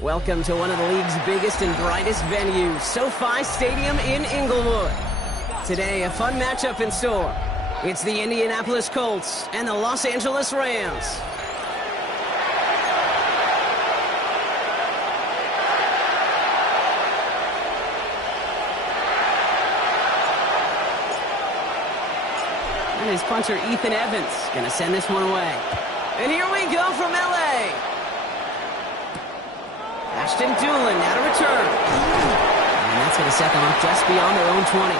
Welcome to one of the league's biggest and brightest venues, SoFi Stadium in Inglewood. Today, a fun matchup in store. It's the Indianapolis Colts and the Los Angeles Rams. And his punter, Ethan Evans, gonna send this one away. And here we go from L.A. Ashton Doolin now to return. And that's going to set them up just beyond their own 20.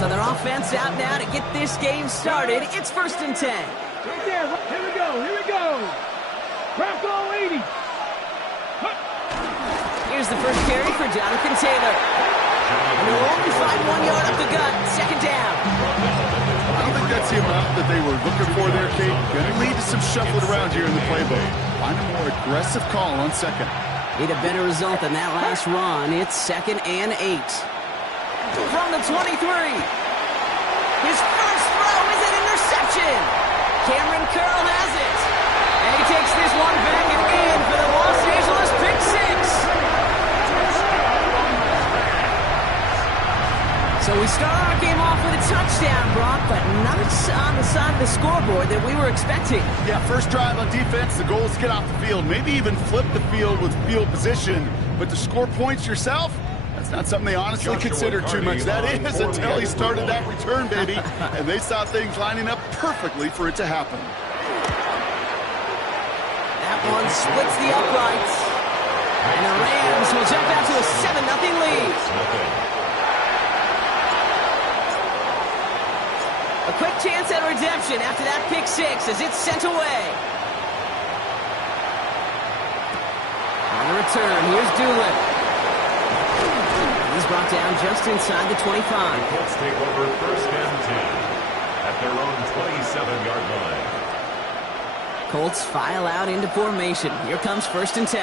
So their offense out now to get this game started. It's 1st and 10. Right there. Here we go. Here we go. Crack all 80. Here's the first carry for Jonathan Taylor. And they'll only find 1 yard up the gut. 2nd down. I don't think that's the amount that they were looking for there, Kate. Going to lead to some shuffling around here in the playbook. Find a more aggressive call on 2nd. Need a better result than that last run. It's 2nd and 8. From the 23. His first throw is an interception. Cameron Curl has it. And he takes this one back and in for the Los Angeles pick 6. So we start our game off with a touchdown, Brock, but not on the side of the scoreboard that we were expecting. Yeah, first drive on defense, the goal is to get off the field, maybe even flip the field with field position. But to score points yourself, that's not something they honestly considered too much. That is until he started that return, baby, and they saw things lining up perfectly for it to happen. That one splits the uprights. And the Rams will jump out to a 7-0 lead. A quick chance at redemption after that pick 6 as it's sent away. On the return, here's Doolin. He's brought down just inside the 25. Colts take over 1st and 10 at their own 27-yard line. Colts file out into formation. Here comes 1st and 10.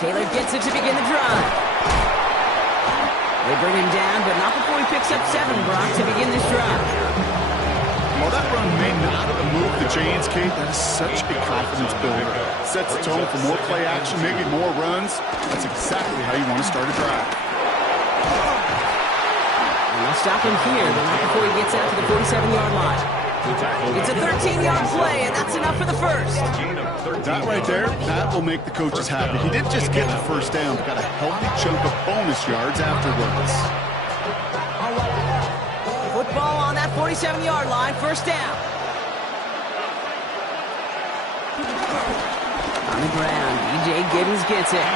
Taylor gets it to begin the drive. They bring him down, but not before he picks up 7, Brock, to begin this drive. While that run may not have moved the chains, Kate, that is such a confidence builder. Sets the tone for more play action, maybe more runs. That's exactly how you want to start a drive. And they'll stop him here, but not before he gets out to the 47-yard line. It's a 13-yard play, and that's enough for the first. That right there, that will make the coaches happy. He didn't just get the first down, but got a healthy chunk of bonus yards afterwards. Football on that 47-yard line, 1st down. On the ground, E.J. Giddens gets it.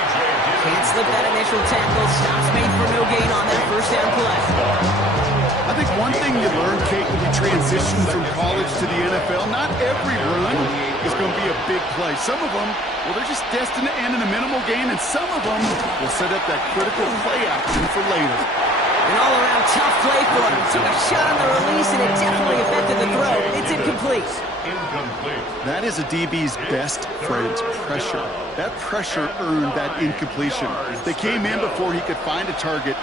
Can't slip that initial tackle. Stops made for no gain on that 1st down play. I think one thing you learn, Kate, when you transition from college to the NFL, not every run is going to be a big play. Some of them, well, they're just destined to end in a minimal gain, and some of them will set up that critical play action for later. An all-around tough play for him. Took a shot on the release, and it definitely affected the throw. It's incomplete. That is a DB's best friend, pressure. That pressure earned that incompletion. They came in before he could find a target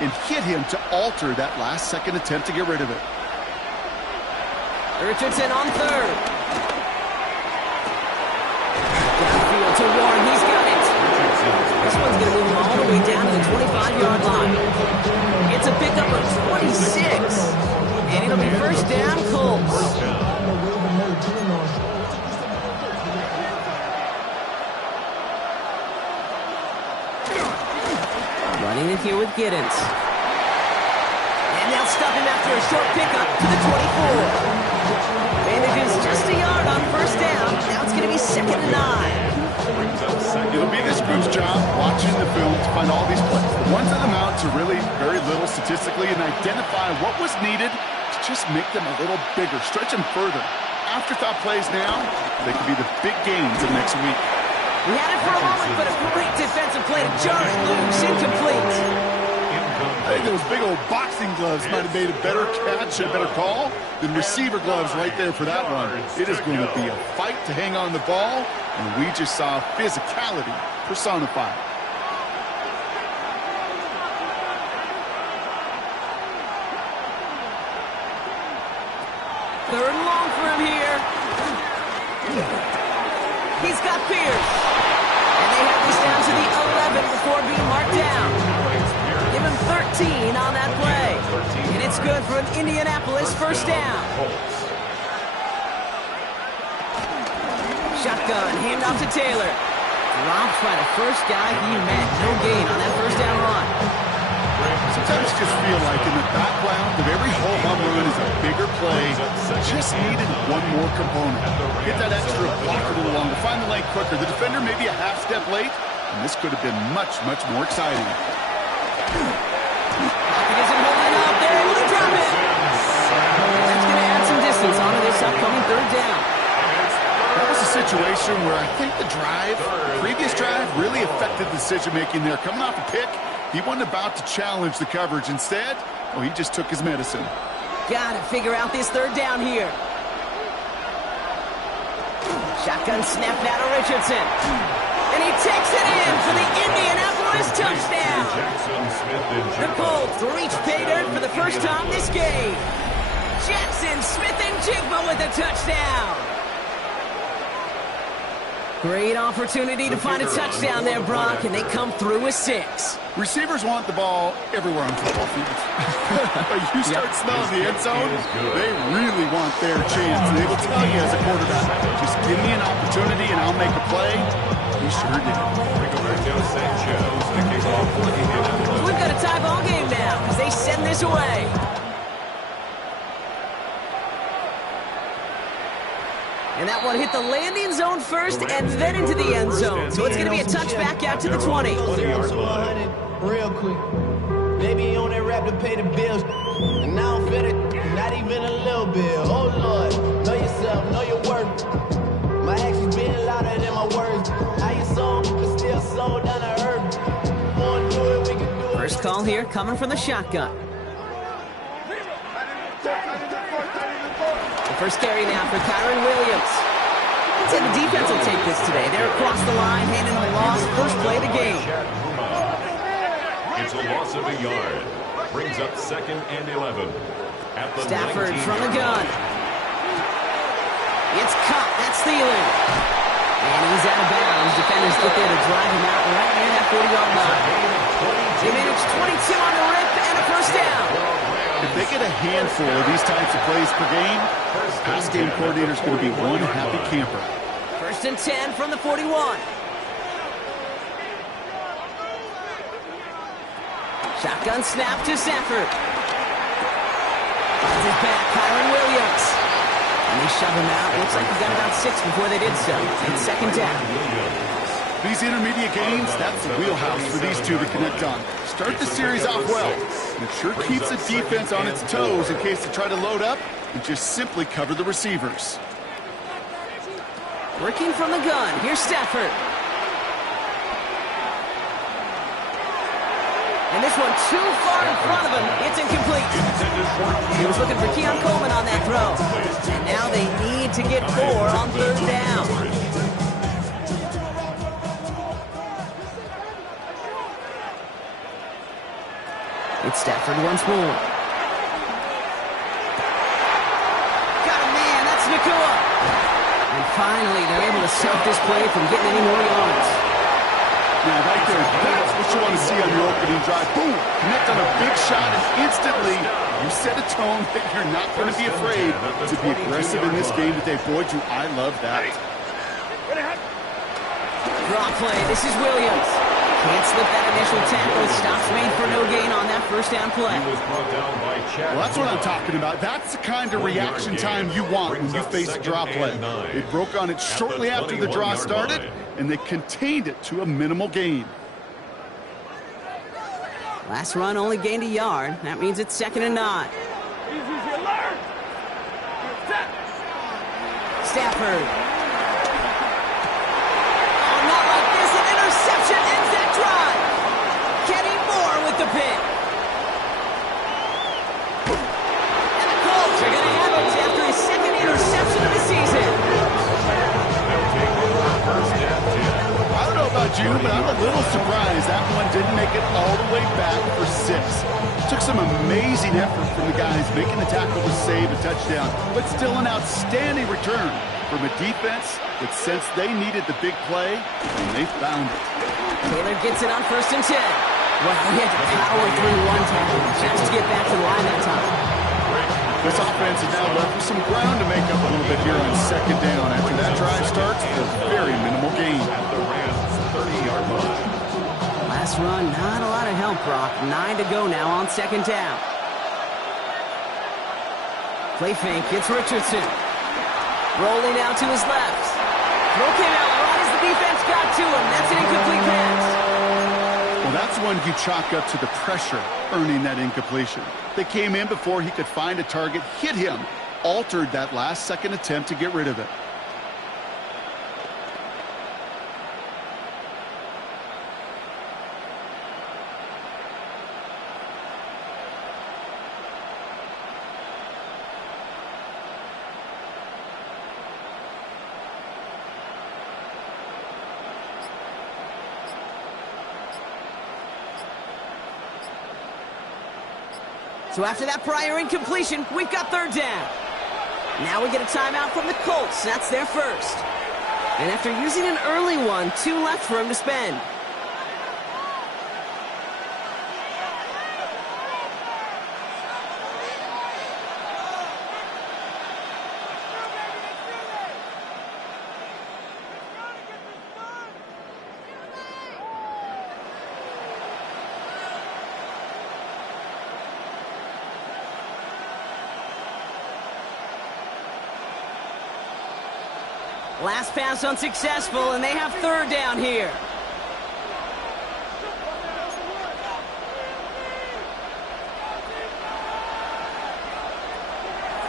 and hit him to alter that last-second attempt to get rid of it. Richardson on 3rd. Downfield to Warren. He's got it. This one's going to move him all the way down to the 25-yard line. It's a pickup of 26. And it'll be 1st down, Colts. Running in here with Giddens. And they'll stop him after a short pickup to the 24. Manages just a yard on 1st down. Now it's going to be 2nd and 9. It'll be this group's job watching the film to find all these plays. The ones that amount to really very little statistically and identify what was needed to just make them a little bigger, stretch them further. Afterthought plays now, they could be the big gains of next week. We had it for a moment, but a great defensive play to jar it loose, incomplete. I think those big old boxing gloves might have made a better catch, a better call than receiver gloves right there for that run. It is going to be a fight to hang on the ball, and we just saw physicality personified. disappears. And they have this down to the 11 before being marked down. Give him 13 on that play. And it's good for an Indianapolis first down. Shotgun, handoff to Taylor. Drops by the first guy he met. No gain on that first down run. Sometimes you just feel like in the background of every whole home run is a bigger play. Just needed one more component. Get that extra block a little longer. Find the lane quicker. The defender may be a half step late, and this could have been much, much more exciting. Pocket isn't holding up. They're able to drop it. That's going to add some distance onto this upcoming third down. That was a situation where I think the previous drive, really affected the decision-making there. Coming off a pick, he wasn't about to challenge the coverage. Instead, he just took his medicine. Got to figure out this third down here. Shotgun snap now to Richardson. And he takes it in for the Indianapolis touchdown. The Colts reach pay dirt for the first time this game. Jackson Smith-Njigba with a touchdown. Great opportunity to find a touchdown there, Brock, and they come through with 6. Receivers want the ball everywhere on football fields. But you start smelling the end zone, they really want their chance. And they will tell you as a quarterback, just give me an opportunity and I'll make a play. He sure did. We've got a tie ball game now as they send this away. And that one hit the landing zone first and then into the end zone. So it's going to be a touchback out to the 20. Real quick. Baby on that rap to pay the bills. And now I'm fit it, not even a little bit. Oh Lord, know yourself, know your worth. My actions being louder than my words. How you sold, but still sold down to earth. Wanna do it, we can do it. First call here coming from the shotgun. First carry now for Kyron Williams. I'd say the defense will take this today. They're across the line, handing them a loss. First play of the game. It's a loss of a yard. Brings up 2nd and 11. At the Stafford from the gun. It's caught. That's Thielen. And he's out of bounds. Defenders get there to drive him out right near that 40-yard line. They manage 22 on the rip and a first down. If they get a handful of these types of plays per game, pass game coordinator's going to be one happy camper. 1st and 10 from the 41. Shotgun snap to Stafford. Finds his back, Kyron Williams. And they shove him out. Looks like he got about 6 before they did so. It's 2nd down. These intermediate games, that's the wheelhouse for these two to connect on. Start the series off well. And it sure keeps the defense on its toes in case they try to load up and just simply cover the receivers. Working from the gun. Here's Stafford. And this one too far in front of him. It's incomplete. He was looking for Keon Coleman on that throw. And now they need to get 4 on 3rd down. It's Stafford once more. Got a man. That's Nakua. And finally, they're able to stop this play from getting any more yards. Now, right there, that's what you want to see on your opening drive. Boom! Connect on a big shot, and instantly, you set a tone that you're not going to be afraid to be aggressive in this game today. Boy, do I love that. Draw play. This is Williams. Can't slip that initial tackle. Stops made for no gain on that first down play. Well, that's what I'm talking about. That's the kind of reaction time you want when you face a draw play. They broke on it shortly after the draw started, and they contained it to a minimal gain. Last run only gained a yard. That means it's 2nd and 9. Stafford. Oh, not like this. An interception ends that drive. Kenny Moore with the pick. And the Colts are going to have it after his 2nd interception of the season. I don't know about you, but I'm a little surprised that one didn't make it all the way back for 6. Took some amazing effort from the guys making the tackle to save a touchdown, but still an outstanding return from a defense that sensed they needed the big play, and they found it. Taylor gets it on 1st and 10. Well, he had to power through one tackle just to get back to the line that time. This offense is now left with some ground to make up a little bit here on 2nd down. After that drive starts, a very minimal gain. At the Rams' 30-yard line. Last run, not a lot of help, Brock. 9 to go now on 2nd down. Play fake, it's Richardson. Rolling out to his left. Throw came out right as the defense got to him. That's an incomplete pass. Well, that's one you chalk up to the pressure earning that incompletion. They came in before he could find a target, hit him, altered that last-second attempt to get rid of it. So after that prior incompletion, we've got 3rd down. Now we get a timeout from the Colts. That's their first. And after using an early one, 2 left for him to spend. Last pass unsuccessful, and they have 3rd down here.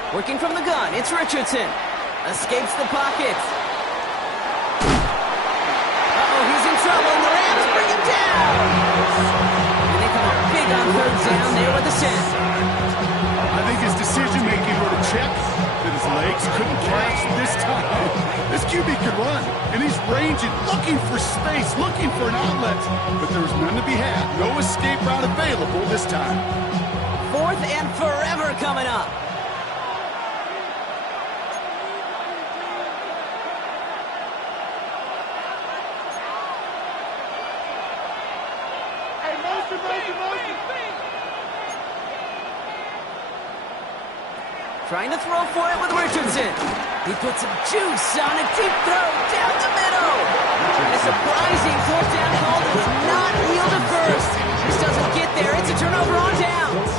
Working from the gun, it's Richardson. Escapes the pocket. Uh-oh, he's in trouble, and the Rams bring him down. And they come up big on 3rd down there with the set. I think his decision-making were to check that his legs couldn't catch this time. This QB can run, and he's ranging, looking for space, looking for an outlet. But there's none to be had. No escape route available this time. 4th and forever coming up. Trying to throw for it with Richardson. He puts some juice on a deep throw down the middle. And a surprising 4th down call does not yield at first. This doesn't get there. It's a turnover on downs.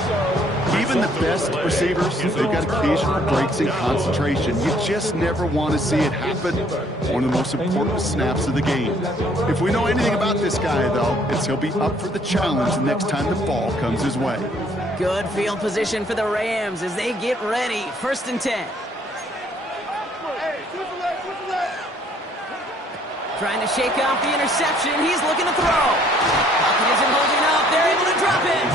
Even the best receivers, they've got occasional breaks in concentration. You just never want to see it happen. One of the most important snaps of the game. If we know anything about this guy, though, it's he'll be up for the challenge the next time the ball comes his way. Good field position for the Rams as they get ready. 1st and 10. Trying to shake off the interception. He's looking to throw. Pocket isn't holding up. They're able to drop it.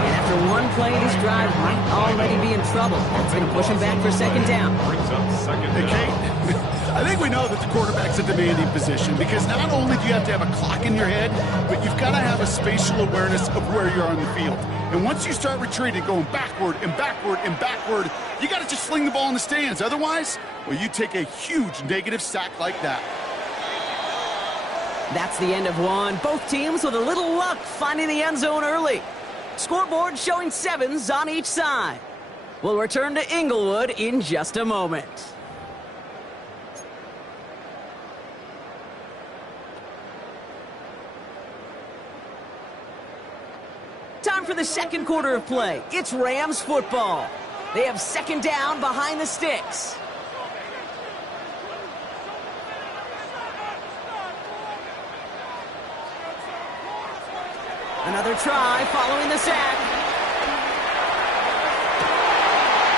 And after one play, this drive might already be in trouble. That's going to push him back for 2nd down. Hey, Kate, I think we know that the quarterback's a demanding position because not only do you have to have a clock in your head, but you've got to have a spatial awareness of where you are on the field. And once you start retreating, going backward and backward and backward, you got to just sling the ball in the stands. Otherwise, well, you take a huge negative sack like that. That's the end of one. Both teams with a little luck finding the end zone early. Scoreboard showing 7s on each side. We'll return to Inglewood in just a moment. Time for the 2nd quarter of play. It's Rams football. They have 2nd down behind the sticks. Another try following the sack.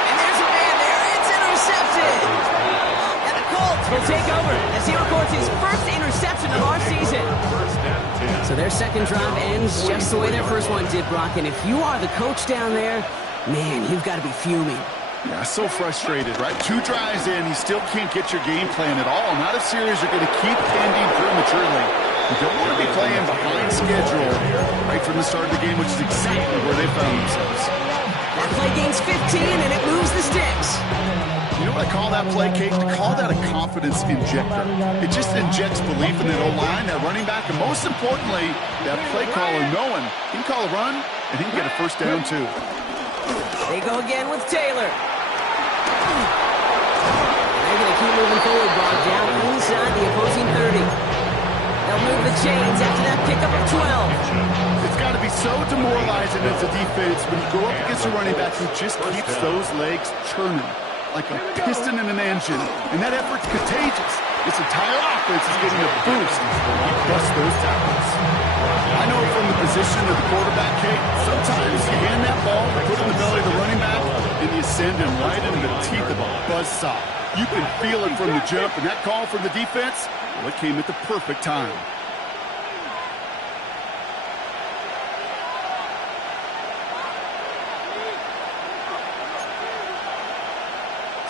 And there's a man there. It's intercepted. And the Colts will take over as he records his first interception of our season. So their 2nd drive ends just the way their first one did, Brock. And if you are the coach down there, man, you've got to be fuming. Yeah, so frustrated, right? 2 drives in, you still can't get your game plan at all. Not a series you're going to keep ending prematurely. You don't want to be playing behind schedule right from the start of the game, which is exactly where they found themselves. That play gains 15, and it moves the sticks. You know what I call that play, Kate? I call that a confidence injector. It just injects belief in that O-line, that running back, and most importantly, that play caller knowing he can call a run and he can get a first down too. They go again with Taylor. They're going to keep moving forward, Brock, down inside the opposing 30. They'll move the chains after that pickup of 12. It's got to be so demoralizing as a defense when you go up against a running back who just keeps those legs churning like a piston in an engine, and that effort's contagious. This entire offense is getting a boost. You bust those tackles. I know from the position of the quarterback, Kate, sometimes you hand that ball, put it in the belly of the running back, and you send him right into the teeth of a buzzsaw. You can feel it from the jump, and that call from the defense, well, it came at the perfect time.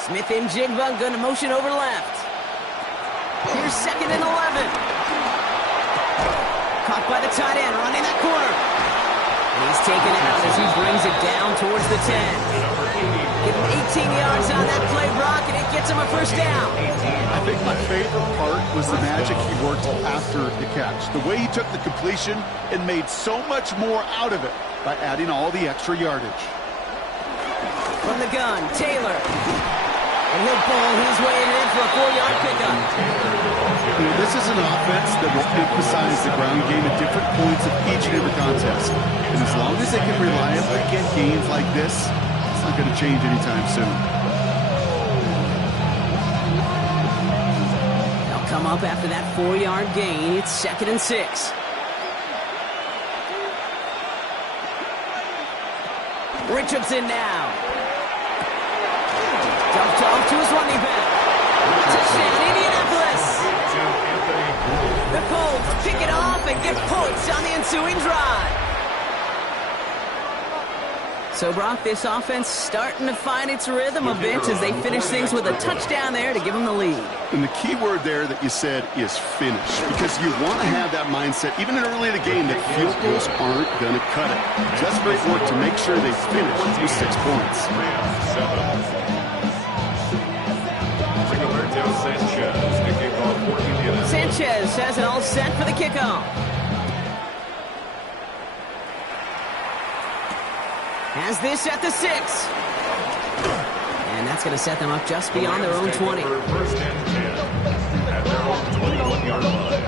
Smith and Jigba going to motion over left. Here's 2nd and 11. Caught by the tight end, running that corner. And he's taken out as he brings it down towards the 10. Give him 18 yards on that play, Brock, and it gets him a first down. I think my favorite part was the magic he worked after the catch. The way he took the completion and made so much more out of it by adding all the extra yardage. From the gun, Taylor. And he'll ball his way in for a 4-yard pickup. This is an offense that will emphasize the ground game at different points of each and every contest. And as long as they can reliably get gains like this, it's not going to change anytime soon. They'll come up after that 4-yard gain. It's 2nd and 6. Richardson now. Dumped off to his running back. Touchdown, Indianapolis. The Colts pick it off and get points on the ensuing drive. So, Brock, this offense starting to find its rhythm a bit as they finish things with a touchdown there to give them the lead. And the key word there that you said is finish, because you want to have that mindset, even early in the game, that field goals aren't going to cut it. So that's great work to make sure they finish with 6 points. Sanchez has it all set for the kickoff. Has this at the 6. And that's going to set them up just beyond their own 20. First and 10 at their own 21-yard line.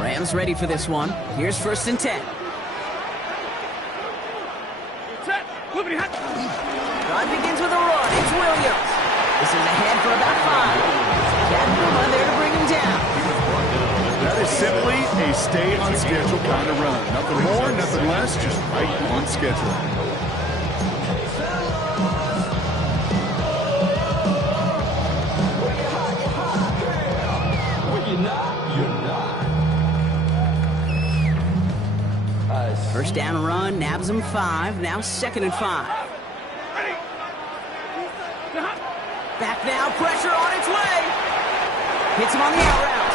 Rams ready for this one. Here's 1st and 10. Drive begins with a run. It's Williams. This is ahead for about 5. Cadman there to bring him down. That is simply a stay on schedule kind of run. Nothing more, nothing less, just right on schedule. First down run, nabs him 5. Now 2nd and 5. Back now, pressure on its way. Hits him on the out route.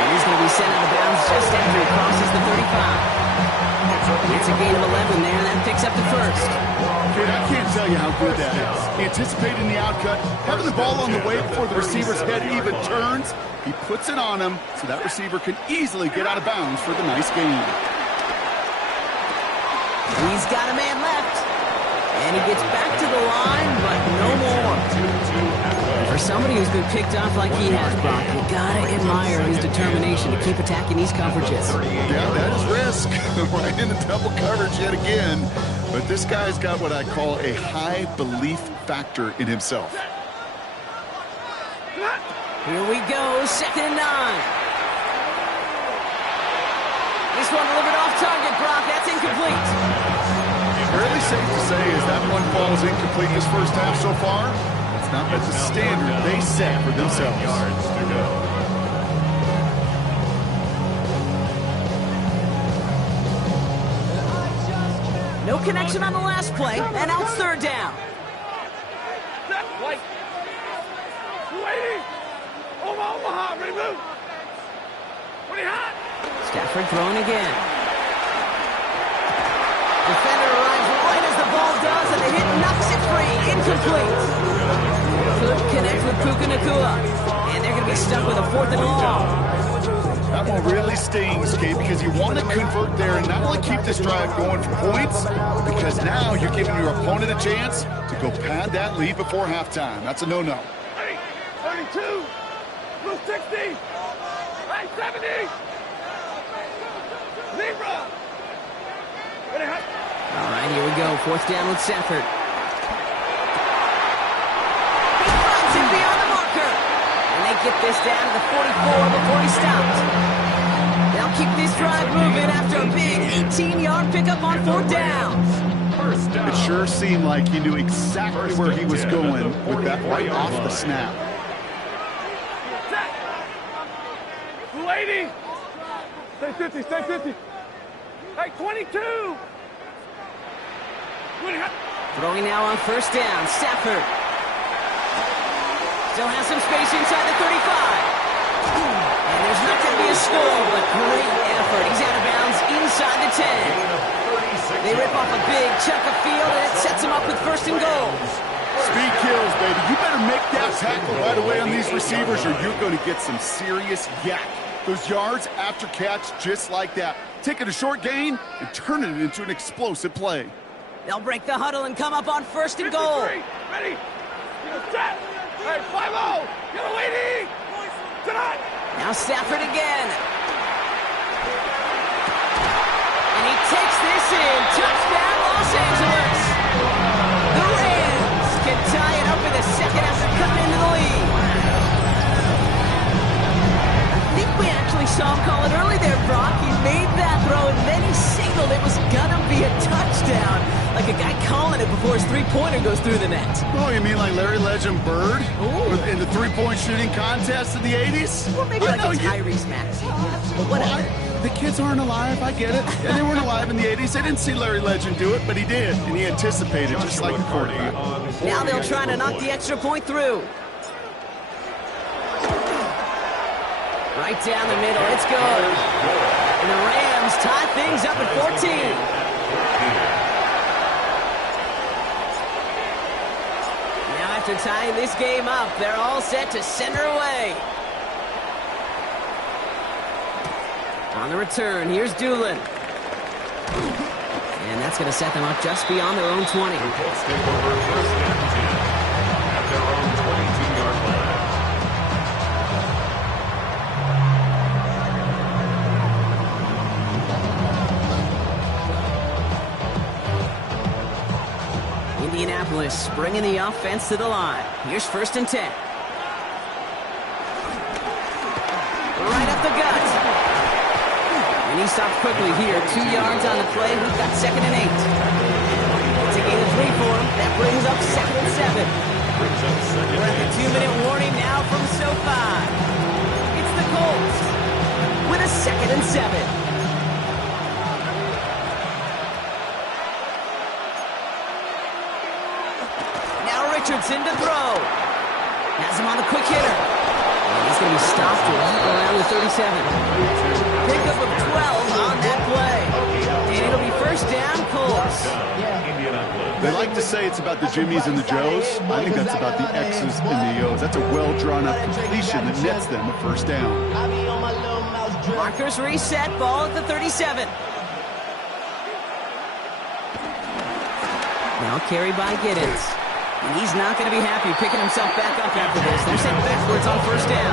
And he's going to be sent out of bounds just after he crosses the 35. It's a gain of 11 there, and that picks up the 1st. Dude, I can't tell you how good that is. Anticipating the outcut, having the ball on the way before the receiver's head even turns. He puts it on him so that receiver can easily get out of bounds for the nice gain. He's got a man left. And he gets back to the line, but no more. For somebody who's been picked off like he has, Brock, you gotta admire his determination to keep attacking these coverages. Yeah, that is risk. Right into double coverage yet again. But this guy's got what I call a high belief factor in himself. Here we go, 2nd and 9. This one delivered off target, Brock. That's incomplete. Fairly safe to say as that one falls incomplete this first half so far, it's not at the standard they set for themselves. Yards to go. No connection on the last play, and now it's 3rd down. White. 280. Omaha, ready to move. 20 hot. Stafford throwing again. Defender arrives right as the ball does, and the hit knocks it free. Incomplete. Could connect with Puka Nacua. And they're going to be stuck with a 4th and long. That one really stings, Kate, because you want to convert there and not only keep this drive going for points, because now you're giving your opponent a chance to go pad that lead before halftime. That's a no-no. 32, blue 60, right 70, Libra. All right, here we go. 4th down with Stafford. He runs it beyond the marker. And they get this down to the 44 before he stops. They'll keep this drive moving after a big 18-yard pickup on 4th down. It sure seemed like he knew exactly where he was going with that right off the snap. 280. Stay 50, stay 50. Hey, 22. Throwing now on 1st down. Stafford. Still has some space inside the 35. And there's not going to be a score, but great effort. He's out of bounds inside the 10. They rip off a big chunk of field, and it sets him up with 1st and goal. Speed kills, baby. You better make that tackle right away on these receivers, or you're going to get some serious yak. Those yards after catch just like that. Taking a short gain and turning it into an explosive play. They'll break the huddle and come up on 1st and goal. Ready? Set. Hey, 5-0. Get a lady. Tonight. Now Stafford again. And he takes this in. Touchdown, Los Angeles. The Rams can tie it up in the 2nd after cutting into the lead. I think we actually saw him call it early there, Brock. He made that throw, and then he signaled it was gonna be a touchdown. Like a guy calling it before his three-pointer goes through the net. Oh, you mean like Larry Legend Bird? Ooh. In the three-point shooting contest in the 80s? Or maybe like a Tyrese Maxey. But whatever. The kids aren't alive, I get it. Yeah, they weren't alive in the 80s. They didn't see Larry Legend do it, but he did. And he anticipated, just like the quarterback. Now they'll try to knock the extra point through. Right down the middle, it's good. And the Rams tie things up at 14. After tying this game up, they're all set to send her away. On the return, here's Doolin. And that's going to set them up just beyond their own 20. Take over 1st and 10 at their own 22-yard line. Indianapolis bringing the offense to the line. Here's 1st and 10. Right up the gut. And he stops quickly here. 2 yards on the play. We've got 2nd and 8. It's a gain of 3 for him. That brings up 2nd and 7. We're at the 2-minute warning now from SoFi. It's the Colts with a 2nd and 7. Richardson to throw. Has him on the quick hitter. And he's going to be stopped right around the 37. Pickup of 12 on that play. And it'll be 1st down, Colts. They like to say it's about the Jimmies and the Joes. I think that's about the X's and the O's. That's a well-drawn-up completion that nets them a 1st down. Markers reset, ball at the 37. Now carried by Giddens. And he's not going to be happy picking himself back up after this. They're sent backwards on 1st down.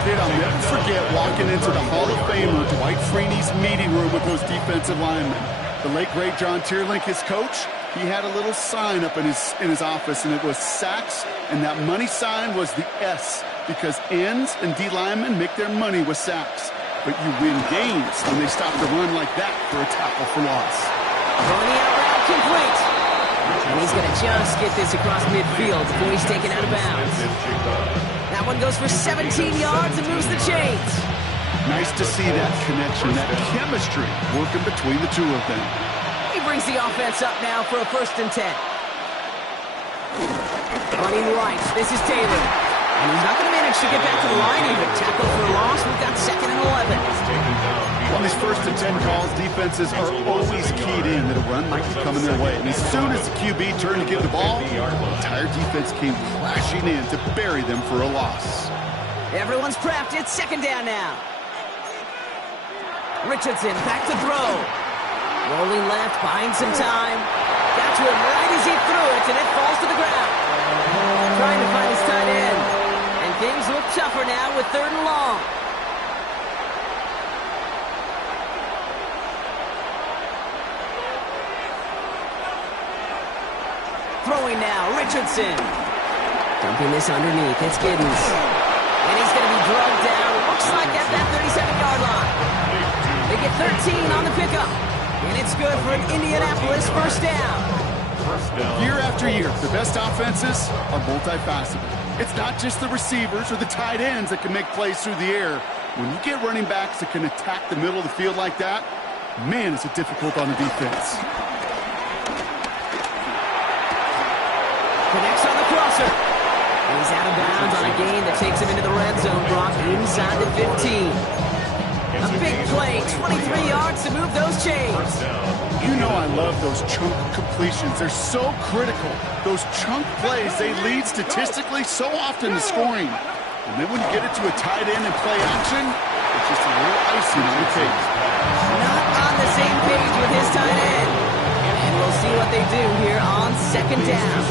Kid, I'll never forget walking into the Hall of Famer Dwight Freeney's meeting room with those defensive linemen. The late, great John Tierlink, his coach, he had a little sign up in his office, and it was sacks, and that money sign was the S, because ends and D linemen make their money with sacks. But you win games when they stop the run like that for a tackle for loss. Throwing out route complete. And he's going to just get this across midfield before he's taken out of bounds. That one goes for 17 yards and moves the chains. Nice to see that connection, that chemistry working between the two of them. He brings the offense up now for a 1st and 10. Running right, this is Taylor. And he's not going to manage to get back to the line even. Tackle for a loss. We've got 2nd and 11. On these 1st and 10 calls, defenses are always keyed in that a run might be coming their way. And as soon as the QB turned to give the ball, the entire defense came crashing in to bury them for a loss. Everyone's prepped. It's 2nd down now. Richardson back to throw. Rolling left, buying some time. Got to him right as he threw it, and it falls to the ground. Trying to find his tight end. And things look tougher now with 3rd and long. Throwing now, Richardson. Dumping this underneath, it's Giddens. And he's going to be drugged down, looks like at that 37-yard line. They get 13 on the pickup. And it's good for an Indianapolis 1st down. Year after year, the best offenses are multifaceted. It's not just the receivers or the tight ends that can make plays through the air. When you get running backs that can attack the middle of the field like that, man, is it difficult on the defense. Connects on the crosser. And he's out of bounds on a gain that takes him into the red zone, Brock, inside the 15. A big play, 23 yards to move those chains. You know I love those chunk completions. They're so critical. Those chunk plays, they lead statistically so often to scoring. And then when you get it to a tight end and play action, it's just a little icing on the cake. Not on the same page with his tight end. And we'll see what they do here on 2nd down.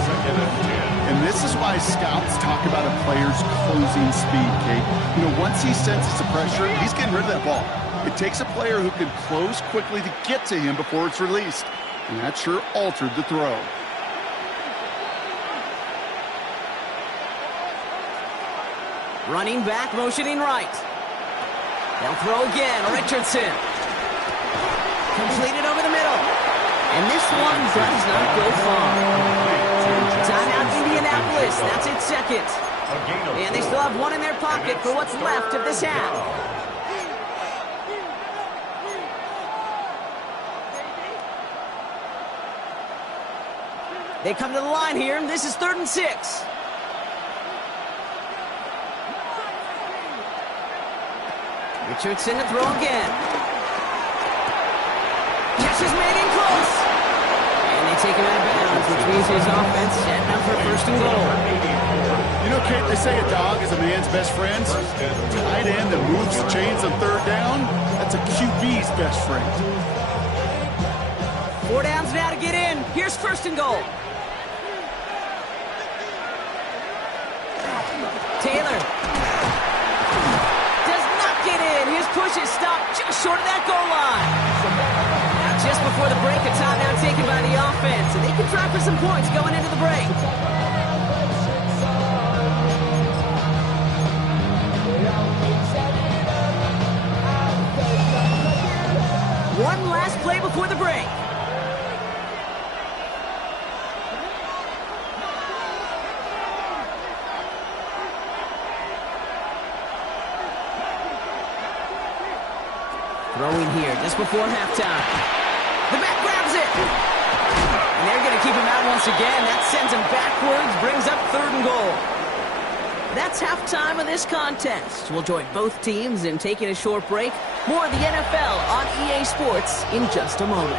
And this is why scouts talk about a player's closing speed, Kate. You know, once he senses the pressure, he's getting rid of that ball. It takes a player who can close quickly to get to him before it's released. And that sure altered the throw. Running back, motioning right. They'll throw again, Richardson. Completed over the middle. And this one does not go far. Timeout Indianapolis, that's its 2nd. And they still have 1 in their pocket for what's left of this half. They come to the line here, and this is 3rd and 6. Richardson to throw again. Catch is made in close. And they take him out of bounds, which means his offense setting up for 1st and goal. You know, Kate, they say a dog is a man's best friend. Tight end that moves the chains on 3rd down, that's a QB's best friend. 4 downs now to get in. Here's 1st and goal. Taylor does not get in. His push is stopped just short of that goal line. Now, just before the break, a timeout taken by the offense, and they can try for some points going into the break. One last play before the break. Throwing here just before halftime. The back grabs it. And they're going to keep him out once again. That sends him backwards, brings up 3rd and goal. That's halftime of this contest. We'll join both teams in taking a short break. More of the NFL on EA Sports in just a moment.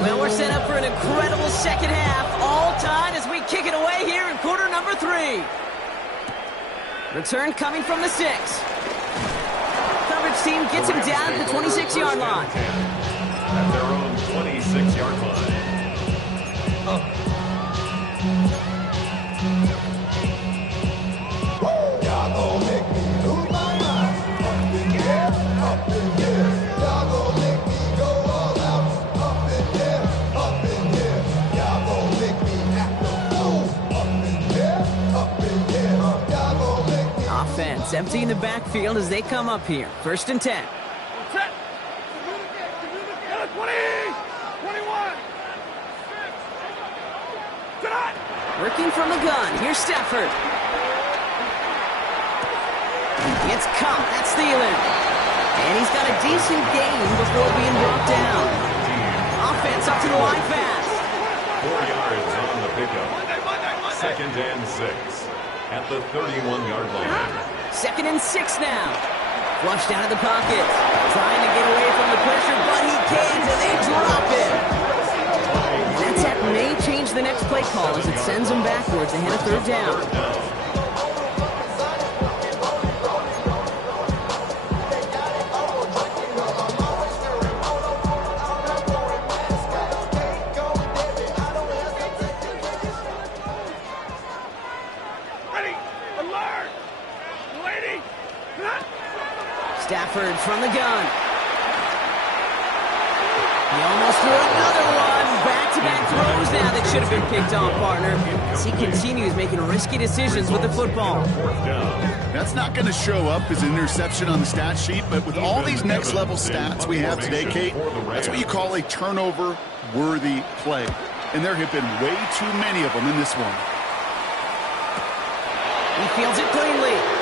Well, we're set up for an incredible 2nd half. All tied as we kick it away here in quarter number 3. Return coming from the 6. Coverage team gets him down at the 26-yard line. At their own 26-yard line. Y'all gon' make me lose my mind. Up in here, up in here. Y'all gon' make me go all out. Up in here, up in here. Y'all gon' make me act a fool. Up in here, up in here. Y'all gon' make me. Offense emptying the backfield as they come up here. 1st and 10. Set. 20, 21. Tonight. Working from the gun. Here's Stafford. It's caught. That's Thielen. And he's got a decent gain before being brought down. Offense up to the line fast. 4 yards on the pickup. 2nd and 6 at the 31-yard line. 2nd and 6 now. Flushed out of the pocket. Trying to get away from the pressure, but he can't, and they drop it. And that sack may change the next play call as it sends them backwards ahead of 3rd down. Stafford from the gun. He almost threw another one. Back-to-back throws now that should have been picked off, partner. As he continues making risky decisions with the football. That's not going to show up as an interception on the stat sheet, but with all these next-level stats we have today, Kate, that's what you call a turnover-worthy play. And there have been way too many of them in this one. He fields it cleanly.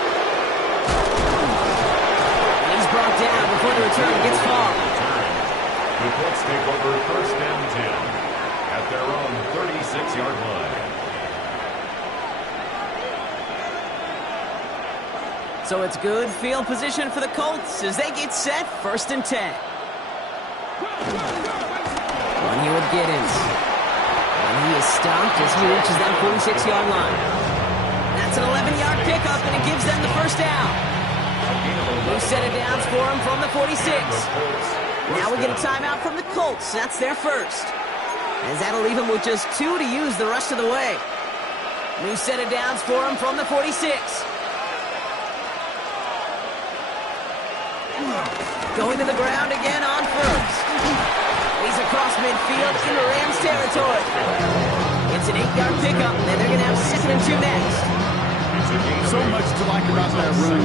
Brought down before the return gets far. The Colts take over 1st and 10 at their own 36-yard line. So it's good field position for the Colts as they get set 1st and 10. One here with Giddens. And he is stopped as he reaches that 46-yard line. That's an 11-yard pickup, and it gives them the 1st down. New set of downs for him from the 46. Now we get a timeout from the Colts. That's their 1st. As that'll leave him with just 2 to use the rest of the way. New set of downs for him from the 46. Going to the ground again on 1st. He's across midfield into Rams territory. It's an 8-yard pickup, and they're going to have 2nd and 2 next. So much to like about that run,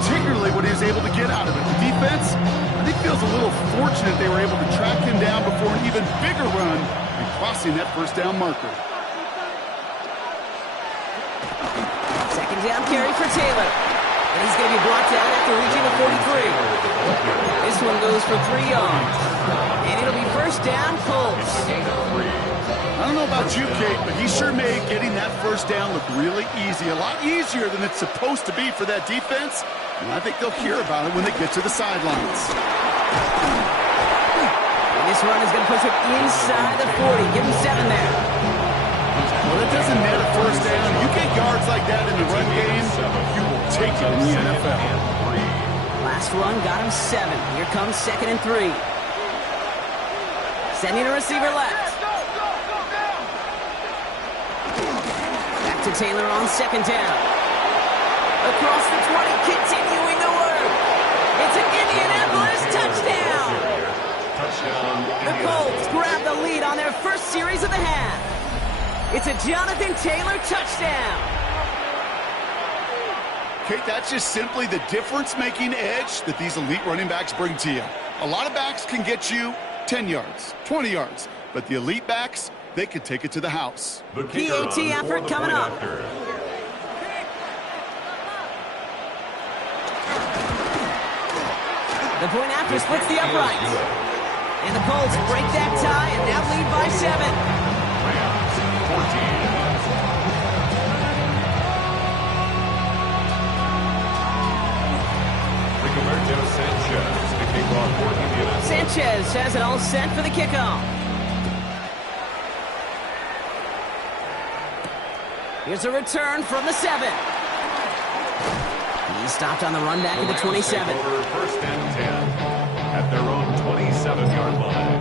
particularly what he was able to get out of it. The defense, I think, feels a little fortunate they were able to track him down before an even bigger run and crossing that 1st down marker. 2nd down carry for Taylor. And he's going to be brought down after reaching the 43. This one goes for 3 yards. And it'll be 1st down, Colts. I don't know about you, Kate, but he sure made getting that 1st down look really easy. A lot easier than it's supposed to be for that defense. And I think they'll hear about it when they get to the sidelines. And this run is going to push him inside the 40. Give him 7 there. Well, it doesn't net a 1st down. You get yards like that in the run game, you will take it in the NFL. Last run got him 7. Here comes 2nd and 3. Sending a receiver left. To Taylor on 2nd down. Across the 20, continuing to work. It's an Indianapolis touchdown. The Colts grab the lead on their 1st series of the half. It's a Jonathan Taylor touchdown. Kate, that's just simply the difference-making edge that these elite running backs bring to you. A lot of backs can get you 10 yards, 20 yards, but the elite backs, they could take it to the house. The PAT effort coming up. The point after splits the uprights. And the Colts break that tie and now lead by 7. Rams 14. Sanchez has it all set for the kickoff. Here's a return from the 7. He stopped on the run back at the 27. 1st and 10 at their own 27-yard line.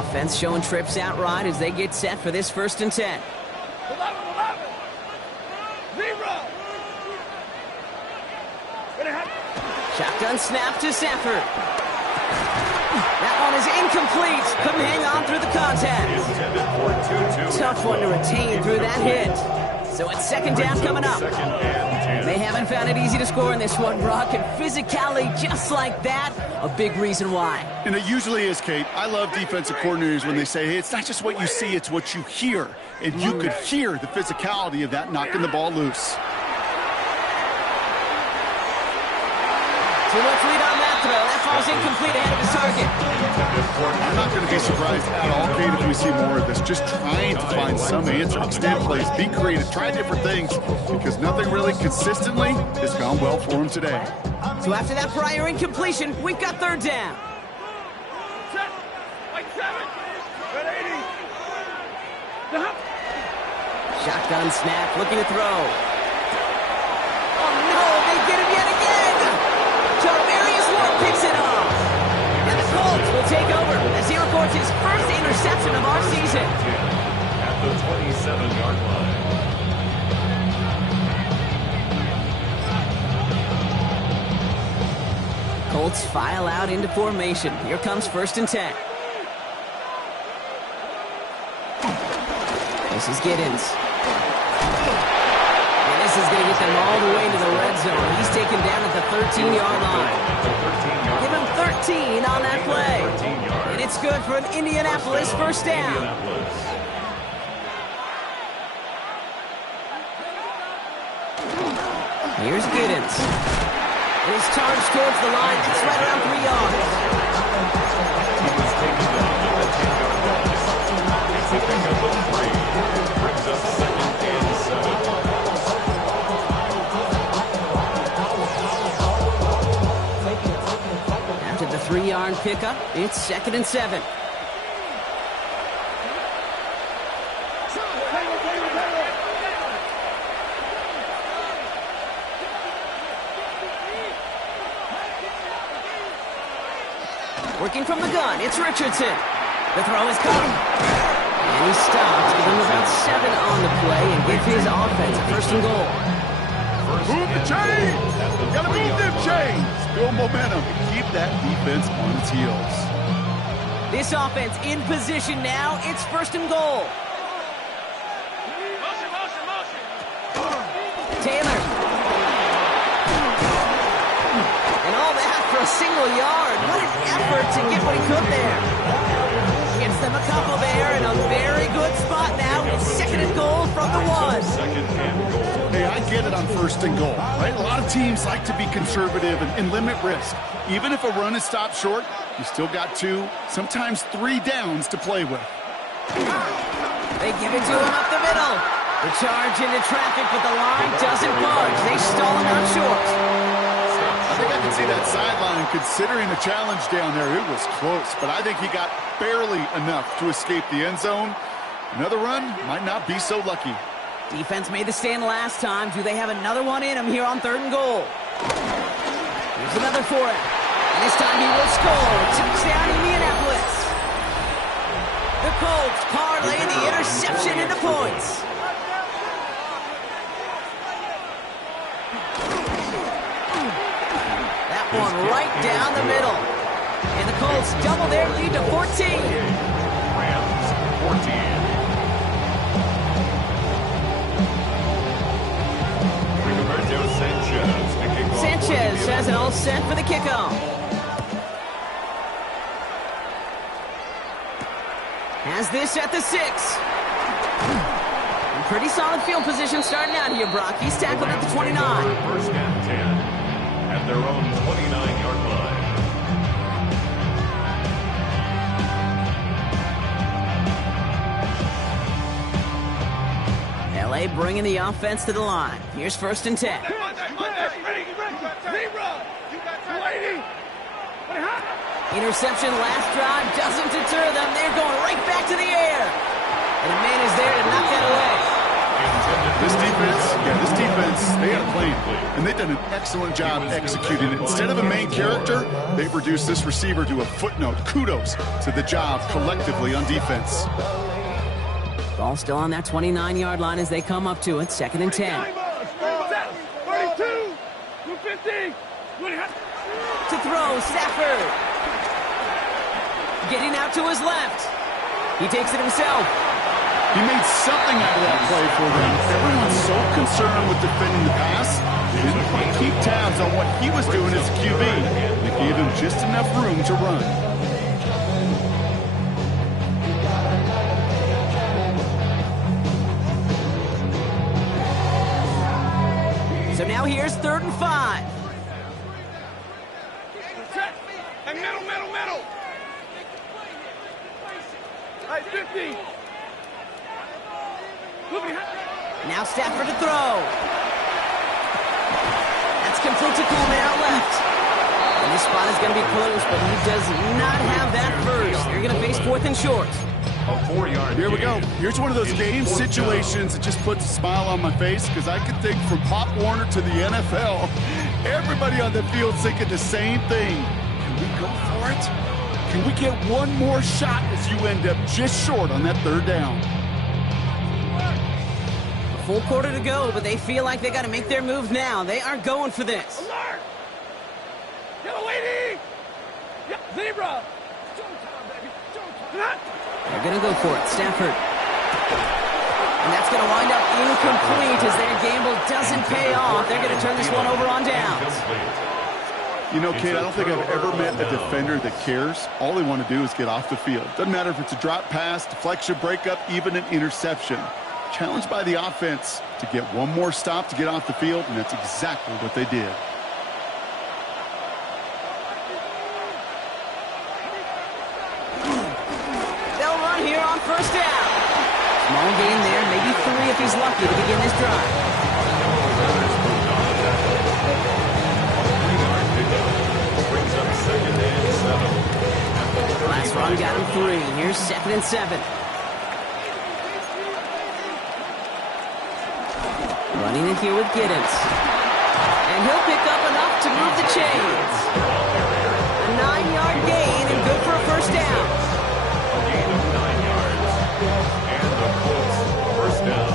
Offense showing trips out right as they get set for this 1st and 10. 11, 0. Shotgun snap to Stafford. That one is incomplete. Couldn't hang on through the contact. Tough one to retain through that hit. So it's 2nd down coming up. They haven't found it easy to score in this one, Brock, and physicality just like that, a big reason why. And it usually is, Kate. I love defensive coordinators when they say, hey, it's not just what you see, it's what you hear. And you could hear the physicality of that knocking the ball loose. Too much lead on that throw. That falls incomplete ahead of his target. I'm not going to be surprised at all, Kate, if we see more of this. Just trying to find some answer. Extend plays, be creative, try different things, because nothing really consistently has gone well for him today. So after that prior incompletion, we've got third down. Shotgun snap, looking to throw. Oh no, they get him yet again! Jarvarius Ward picks it off. And the Colts will take over as he records his first interception of our season. At the 27-yard line. Colts file out into formation. Here comes 1st and 10. This is Giddens. And this is going to get them all the way to the red zone. He's taken down at the 13-yard line. Give him 13 on that play. And it's good for an Indianapolis first down. Here's Giddens. And he's charged towards the line. It's right around 3 yards. He was taken down at the 10-yard line. It's a pickup of 3. Brings up 2nd and 7. After the 3-yard pickup, it's 2nd and 7. Working from the gun, it's Richardson. The throw is coming. And he stops, give him about 7 on the play and give his offense 1st and goal. Move the chains! Gotta move them chains! Build momentum. Keep that defense on its heels. This offense in position now. It's 1st and goal. Taylor. And all that for a single yard. What an effort to get what he could there. Gets them a couple there in a very good spot now. It's 2nd and goal from the 1. 2nd and goal. Hey, I get it on 1st and goal, right? A lot of teams like to be conservative and limit risk. Even if a run is stopped short, you still got 2, sometimes 3 downs to play with. They give it to him up the middle. The charge into traffic, but the line doesn't budge. They stall him out short. I think I can see that sideline considering a challenge down there. It was close, but I think he got barely enough to escape the end zone. Another run might not be so lucky. Defense made the stand last time. Do they have another one in him here on 3rd and goal? Here's another for him. And this time he will score. Touchdown Indianapolis. The Colts parlay the interception into points. That one right down the middle. And the Colts double their lead to 14. Rams 14. Sanchez has it all set for the kickoff. Has this at the 6. Pretty solid field position starting out here, Brock. He's tackled at the 29. 1st and 10 at their own 29-yard line. LA bringing the offense to the line. Here's 1st and 10. Interception last drive doesn't deter them. They're going right back to the air. And a man is there to knock that away. This defense, they had a plan, and they've done an excellent job executing it. Instead of a main character, they've reduced this receiver to a footnote. Kudos to the job collectively on defense. Ball still on that 29-yard line as they come up to it. 2nd and 10. 32, 250. To throw, Stafford. Getting out to his left. He takes it himself. He made something out of that play for them. Everyone's so concerned with defending the pass, they didn't quite keep tabs on what he was doing as a QB. They gave him just enough room to run. So now here's 3rd and 5. Now Stafford to throw. That's complete to Coleman out left. And this spot is going to be close, but he does not have that first. They're going to face 4th and short. A 4-yard Here we go. Here's one of those game situations that just puts a smile on my face because I can think from Pop Warner to the NFL, everybody on the field thinking the same thing. Can we go for it? Can we get one more shot as you end up just short on that 3rd down? A full quarter to go, but they feel like they got to make their move now. They are going for this. Alert! Yellow lady! Yeah, zebra! Showtime, baby! Showtime! They're going to go for it. Stafford. And that's going to wind up incomplete as their gamble doesn't pay off. They're going to turn this one over on downs. You know, Kate, I don't think I've ever met a defender that cares. All they want to do is get off the field. Doesn't matter if it's a drop pass, deflection, breakup, even an interception. Challenged by the offense to get one more stop to get off the field, and that's exactly what they did. They'll run here on 1st down. Small gain there, maybe 3 if he's lucky to begin this drive. Last run got him 3. Here's 2nd and 7. Running in here with Giddens. And he'll pick up enough to move the chains. A 9-yard gain and good for a 1st down. A gain of 9 yards. And the Colts 1st down.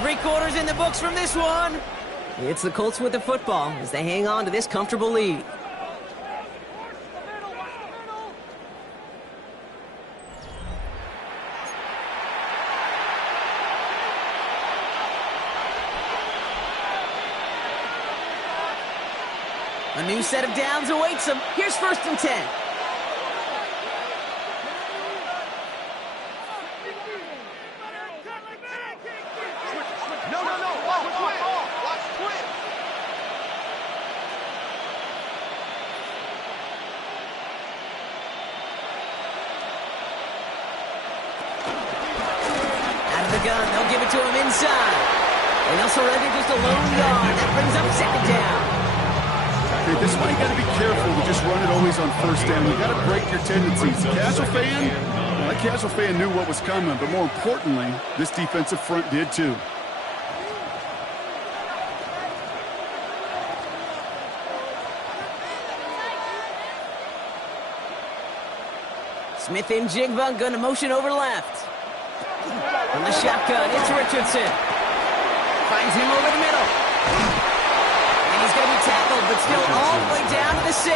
Three quarters in the books from this one. It's the Colts with the football as they hang on to this comfortable lead. A new set of downs awaits them. Here's 1st and 10. Gun. They'll give it to him inside. And they'll surrender just a lone yard. That brings up 2nd down. Okay, this is why you got to be careful to just run it always on 1st down. You got to break your tendencies. Casual fan, well, that casual fan knew what was coming, but more importantly, this defensive front did too. Smith and Jigba going to motion over left. From the shotgun, it's Richardson. Finds him over the middle. And he's going to be tackled, but still all the way down to the 6.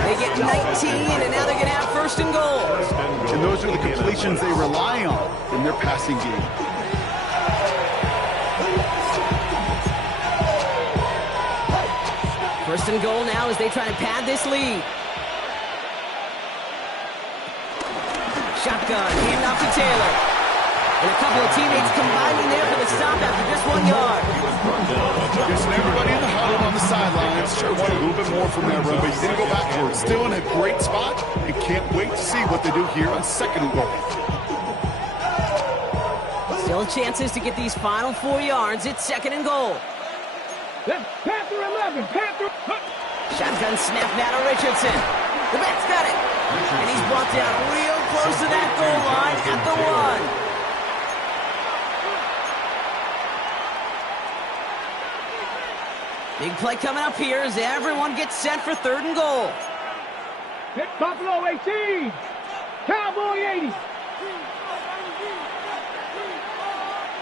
They get 19, and now they're going to have 1st and goal. And those are the completions they rely on in their passing game. First and goal now as they try to pad this lead. Shotgun, hand off to Taylor. And a couple of teammates combining there for the stop after just 1 yard. Guessing everybody in the huddle on the sidelines sure want a little bit more from that run, but he didn't go backwards. Still in a great spot and can't wait to see what they do here on 2nd and goal. Still chances to get these final 4 yards. It's 2nd and goal. Panther 11, Panther. Shotgun snap now to Richardson. The back's got it. And he's brought down real close to that goal line at the 1. Big play coming up here as everyone gets set for 3rd and goal. Hit Buffalo 18. Cowboy 80.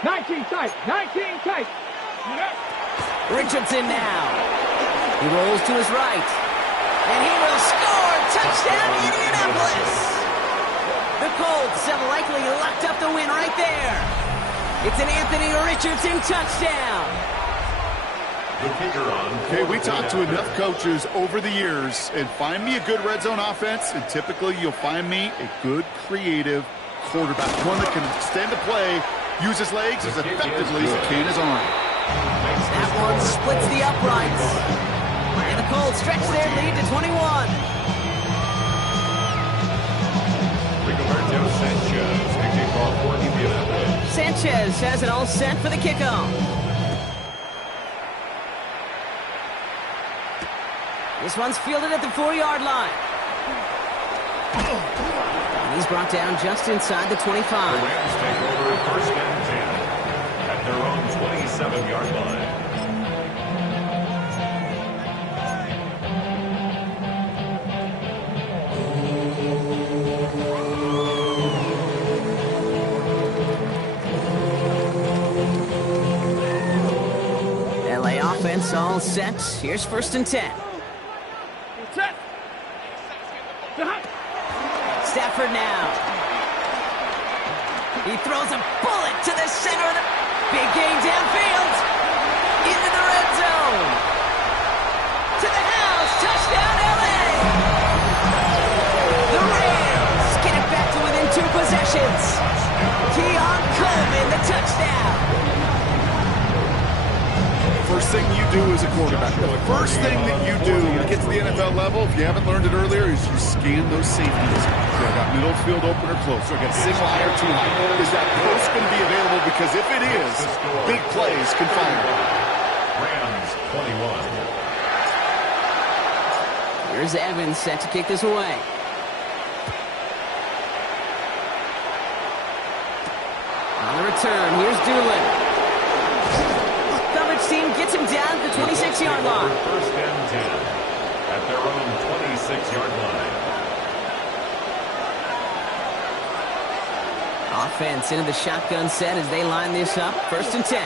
19 tight. 19 tight. Richardson now. He rolls to his right. And he will score. Touchdown, Indianapolis. The Colts have likely locked up the win right there. It's an Anthony Richardson touchdown. Okay, we talked to enough coaches over the years, and find me a good red zone offense, and typically you'll find me a good creative quarterback, one that can extend the play, use his legs as effectively as he can his arm. Snap one splits the uprights. And the Colts stretch their lead to 21. Rigoberto Sanchez, the kickoff for Indianapolis. Sanchez has it all set for the kickoff. This one's fielded at the 4-yard line. And he's brought down just inside the 25. The Rams take over at first and 10 at their own 27-yard line. LA offense all set. Here's first and 10. Stafford now. He throws a bullet to the center of the big game downfield. Into the red zone. To the house. Touchdown, LA. The Rams get it back to within 2 possessions. Keon Coleman, the touchdown. First thing you do as a quarterback, the first thing that you do when it gets to the NFL level, if you haven't learned it earlier, is you scan those safeties. So I got middle field open or close. So I got 6 high or 2 high. Is that post going to be available? Because if it is, big plays can follow. Rams 21. Here's Evans set to kick this away. On the return, here's Doolin. Coverage team gets him down at the 26-yard line. First and 10 at their own 26-yard line. Offense into the shotgun set as they line this up. First and 10.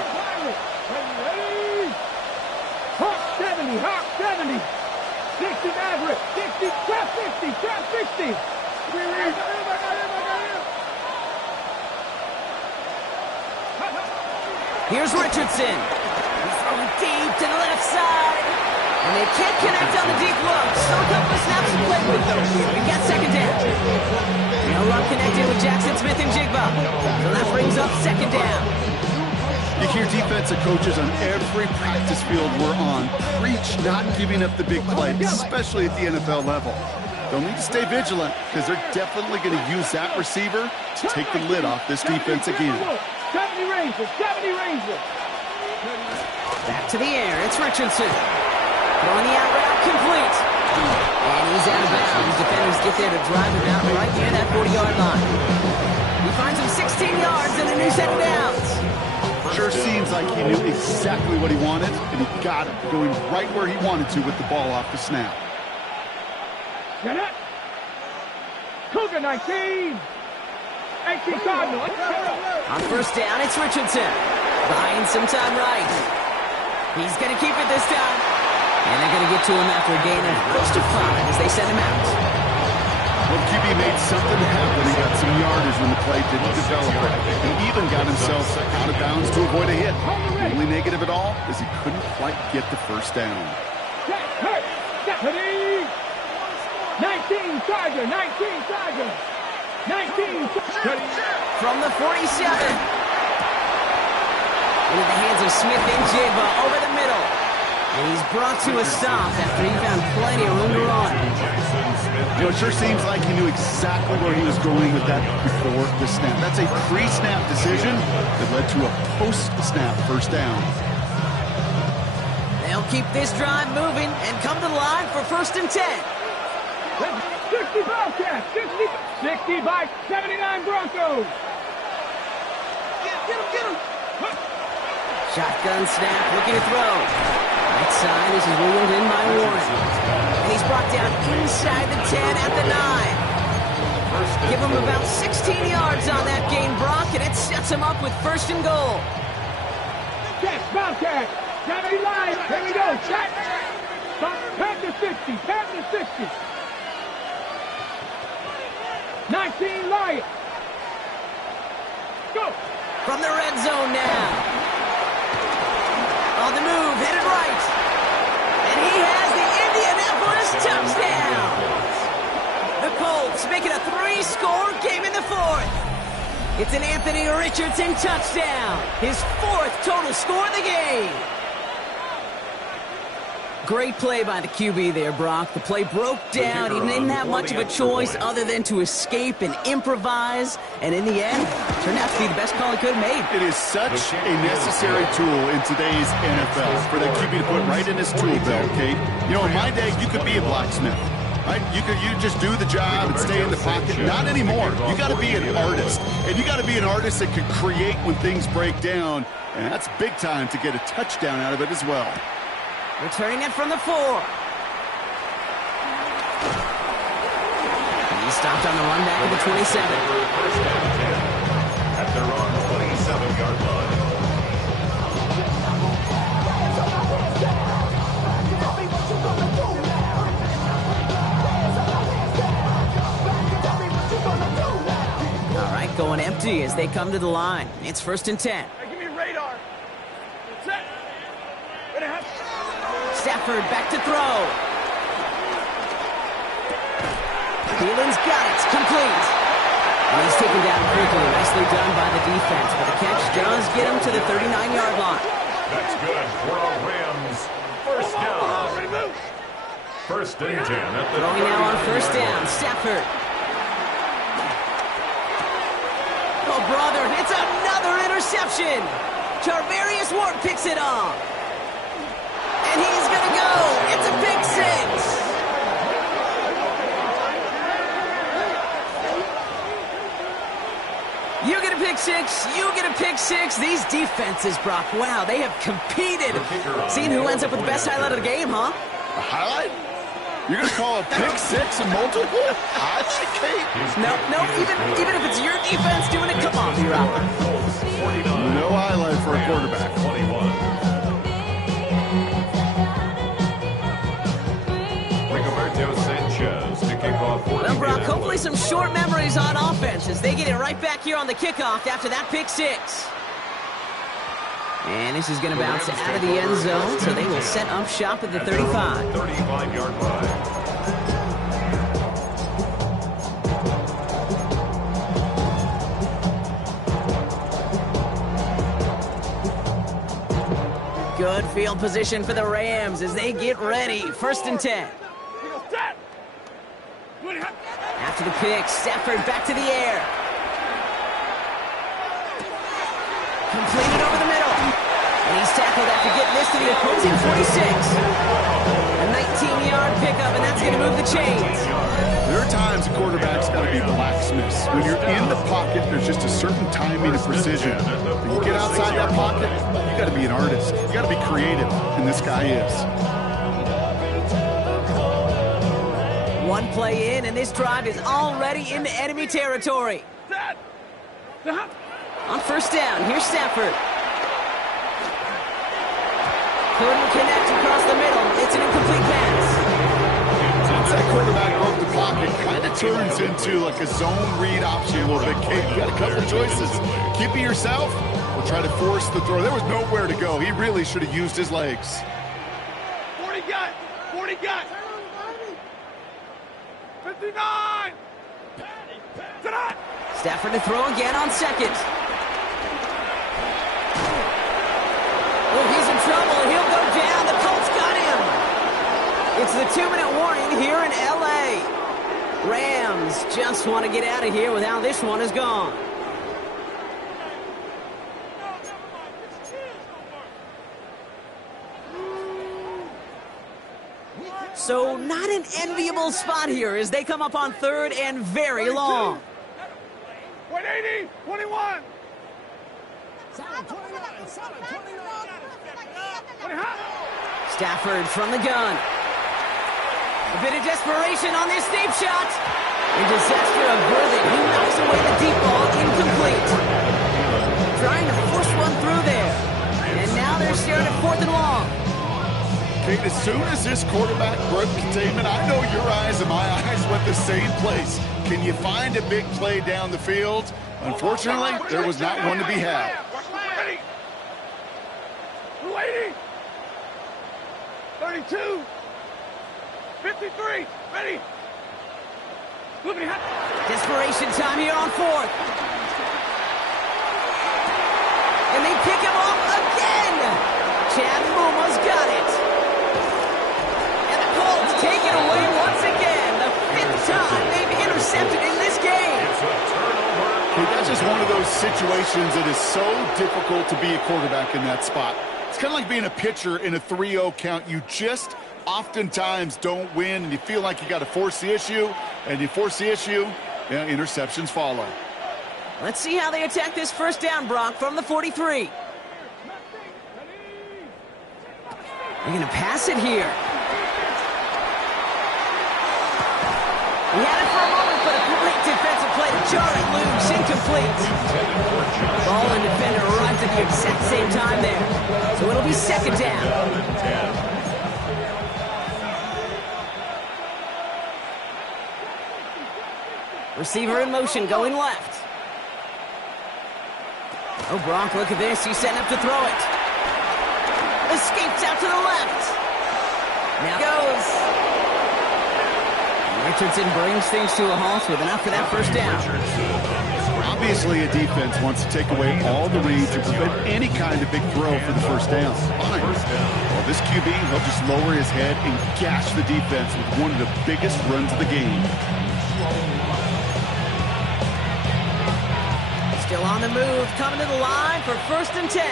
Hawk 70, Hawk 70. 60 average, 60, trap 50, trap 60. Here's Richardson. He's throwing deep to the left side. And they can't connect on the deep look. Still a couple of snaps to play with, though. We got second down. No luck connected with Jackson Smith and Jigba. So that brings up second down. You hear defensive coaches on every practice field we're on preach not giving up the big play, especially at the NFL level. They'll need to stay vigilant because they're definitely going to use that receiver to take the lid off this defense again. 70 Rangers, 70 Rangers. Back to the air. It's Richardson. Throwing the out route complete. And he's out of bounds. Defenders get there to drive him out right near that 40-yard line. He finds him 16 yards and a new set of downs. Sure seems like he knew exactly what he wanted, and he got it, going right where he wanted to with the ball off the snap. Get it. Cougar 19. 18 Cardinal. On first down, it's Richardson. Buying some time right. He's going to keep it this time. And they're going to get to him after a gain of close to 5 as they send him out. Well, QB made something happen. He got some yardage when the play didn't develop. He even got himself out of bounds to avoid a hit. The only negative at all is he couldn't quite get the first down. 19 Tiger, 19 Tiger. 19 From the 47. Into the hands of Smith and Jigba over the middle. And he's brought to a stop after he found plenty of room to run. You know, it sure seems like he knew exactly where he was going with that before the snap. That's a pre-snap decision that led to a post-snap first down. They'll keep this drive moving and come to the line for first and 10. 60 Bobcats, 60 by 79 Broncos. Get him. Shotgun snap, looking to throw. Right side, this is wheeled in by Warren. And he's brought down inside the 10 at the 9. Give him about 16 yards on that gain, Brock, and it sets him up with first and goal. Yes, Bobcat, 70 line, here we go, check. Panther 60, Panther 60. 19 Lions. Go. From the red zone now. On the move, headed right. And he has the Indianapolis touchdown. The Colts make it a 3-score game in the 4th. It's an Anthony Richardson touchdown. His 4th total score of the game. Great play by the QB there, Brock. The play broke down. He didn't have much of a choice other than to escape and improvise. And in the end, turned out to be the best call he could have made. It is such a necessary tool in today's NFL for that QB to put right in his tool belt, Kate. You know, in my day, you could be a blacksmith. Right? You just do the job and stay in the pocket. Not anymore. You got to be an artist. And you got to be an artist that can create when things break down. And that's big time to get a touchdown out of it as well. Returning it from the 4. He stopped on the run back at the 27. First down 10 at their own 27-yard line. All right, going empty as they come to the line. It's 1st and 10. Hey, give me radar. Set. Stafford back to throw. Thielens got it. Complete. And he's taken down quickly. Nicely done by the defense. But the catch does get him to the 39-yard line. That's good for a Rams first down. 1st and 10 at the Throwing now on 1st down. Stafford. Oh, brother, it's another interception. Charvarius Ward picks it off. And he's going to go. It's a pick 6. You get a pick 6. You get a pick 6. These defenses, Brock, wow, they have competed. Seeing who ends up with the best highlight of the game, huh? A highlight? You're going to call a pick 6 a multiple highlight, Kate? No, even if it's your defense doing it, come on, B-Rob. No highlight for a quarterback. 21. Rigoberto Sanchez to kick off. Well, Brock, hopefully some short memories on offense as they get it right back here on the kickoff after that pick 6. And this is going to bounce out of the end zone, so they will set up shop at the 35. 35-yard line. Good field position for the Rams as they get ready. 1st and 10. After the pick, Stafford back to the air. Completed over the middle. And he's tackled after getting this to the opposing 46. A 19-yard pickup, and that's going to move the chains. There are times a quarterback's got to be blacksmiths. When you're in the pocket, there's just a certain timing and precision. When you get outside that pocket, you got to be an artist. You got to be creative, and this guy is. One play in, and this drive is already into enemy territory. On 1st down, here's Stafford. Couldn't connect across the middle. It's an incomplete pass. Once that quarterback broke the pocket, kind of turns into like a zone read option a little bit. Kate, you got a couple of choices. Keep it yourself or try to force the throw. There was nowhere to go. He really should have used his legs. 40 got. 40 got. 59. Stafford to throw again on 2nd. Oh, he's in trouble. He'll go down. The Colts got him. It's the 2-minute warning here in L.A. Rams just want to get out of here with how this one is gone. So not an enviable spot here as they come up on 3rd and very long. 180, 21. Stafford from the gun. A bit of desperation on this deep shot. A disaster averted. He knocks away the deep ball, incomplete. Trying to force one through there. And now they're staring at 4th and long. Kate, as soon as this quarterback broke containment, I know your eyes and my eyes went the same place. Can you find a big play down the field? Unfortunately, there was not one to be had. 280. 32. 53. Ready. Desperation time here on 4th. And they pick him off again. Chad Muma's got it. taken away once again. The 5th time they've intercepted in this game. It's a turnover. Hey, that's just one of those situations that is so difficult to be a quarterback in that spot. It's kind of like being a pitcher in a 3-0 count. You just oftentimes don't win, and you feel like you got to force the issue, and you force the issue, yeah, interceptions follow. Let's see how they attack this first down, Brock, from the 43. They're going to pass it here. He had it for a moment, but a great defensive play to jar it loose. Incomplete. Ball and defender arrived at the exact same time there. So it'll be second down. Receiver in motion, going left. Oh, Brock, look at this. He's setting up to throw it. Escapes out to the left. Now goes. Richardson brings things to a halt with enough for that first down. Obviously, a defense wants to take away all the reads to prevent any kind of big throw for the first down. Fine. Well, this QB, he'll just lower his head and gash the defense with one of the biggest runs of the game. Still on the move, coming to the line for 1st and 10.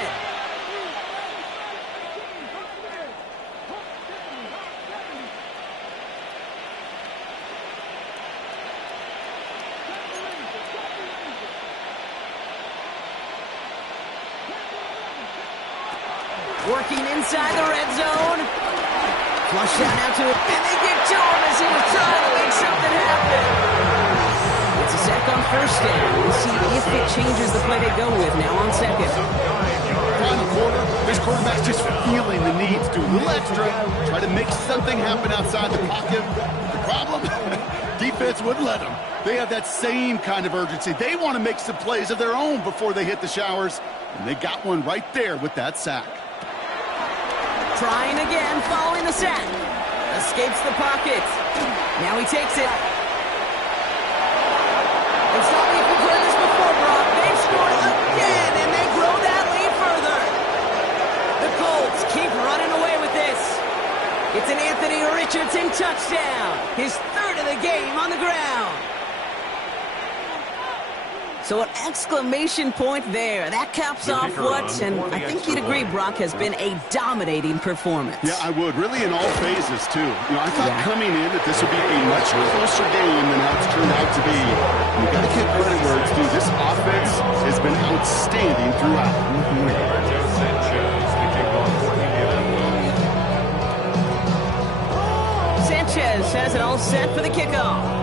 Working inside the red zone. Flush down out to it, and they get to him as he was trying to make something happen. It's a sack on first down. We'll see if it changes the play they go with now on second. Final quarter, this quarterback's just feeling the need to do a little extra, try to make something happen outside the pocket. The problem? Defense wouldn't let them. They have that same kind of urgency. They want to make some plays of their own before they hit the showers, and they got one right there with that sack. Trying again, following the sack. Escapes the pocket. Now he takes it. It's not like we've heard this before, Brock. They've scored again, and they grow that lead further. The Colts keep running away with this. It's an Anthony Richardson touchdown. His 3rd of the game on the ground. So an exclamation point there. That caps off what, and I think you'd agree, Brock, has been a dominating performance. Yeah, I would. Really in all phases, too. You know, I thought coming in that this would be a much closer game than how it's turned out to be. You got to give credit where it's due. This offense has been outstanding throughout. Sanchez has it all set for the kickoff.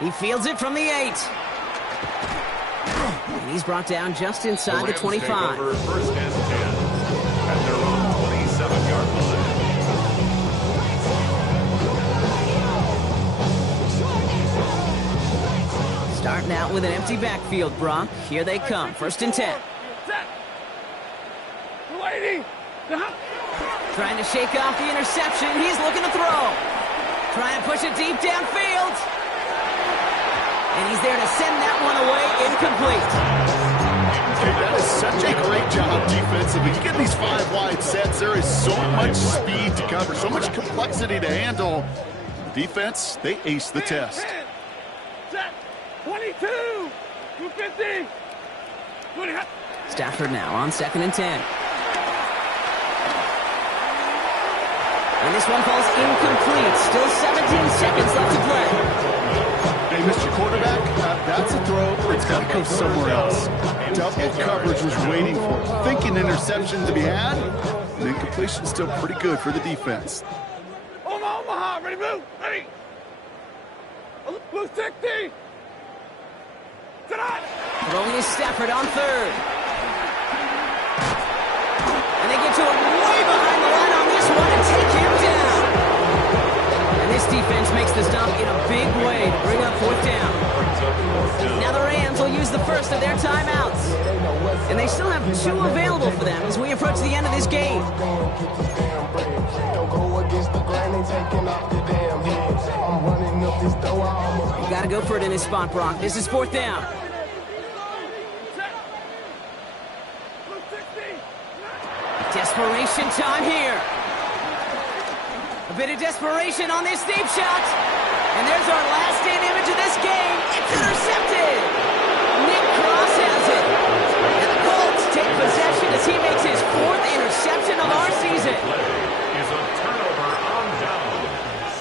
He fields it from the 8. And he's brought down just inside the 25. First and 10 at their own 27-yard line. Starting out with an empty backfield, Brock. Here they come. 1st and 10. Trying to shake off the interception. He's looking to throw. Trying to push it deep downfield. And he's there to send that one away, incomplete. Okay, that is such a great job defensively. You get these 5 wide sets, there is so much speed to cover, so much complexity to handle. Defense, they ace the test. 22, 250, 20. Stafford now on 2nd and 10. And this one falls incomplete. Still 17 seconds left to play. Hey, Mr. Quarterback, that's a throw. It's got to go somewhere else. Double coverage was waiting for it. Thinking interception to be had. And incompletion still pretty good for the defense. Omaha, ready, move, ready. Blue 60. Throwing is Stafford on 3rd. And they get to him way behind the line on this one and take him down. And this defense makes the stop in a big way to bring up 4th down. Now the Rams will use the first of their timeouts. And they still have 2 available for them as we approach the end of this game. You got to go for it in this spot, Brock. This is 4th down. Desperation time here. A bit of desperation on this deep shot. And there's our last stand image of this game. It's intercepted. Nick Cross has it. And the Colts take possession as he makes his 4th interception of our season. Play is a turnover on downs.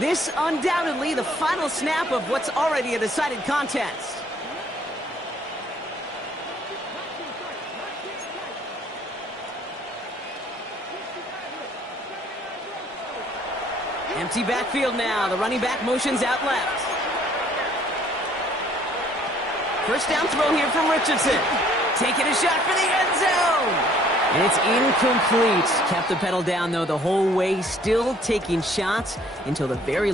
This undoubtedly the final snap of what's already a decided contest. Empty backfield now. The running back motions out left. First down throw here from Richardson. Taking a shot for the end zone. And it's incomplete. Kept the pedal down, though, the whole way. Still taking shots until the very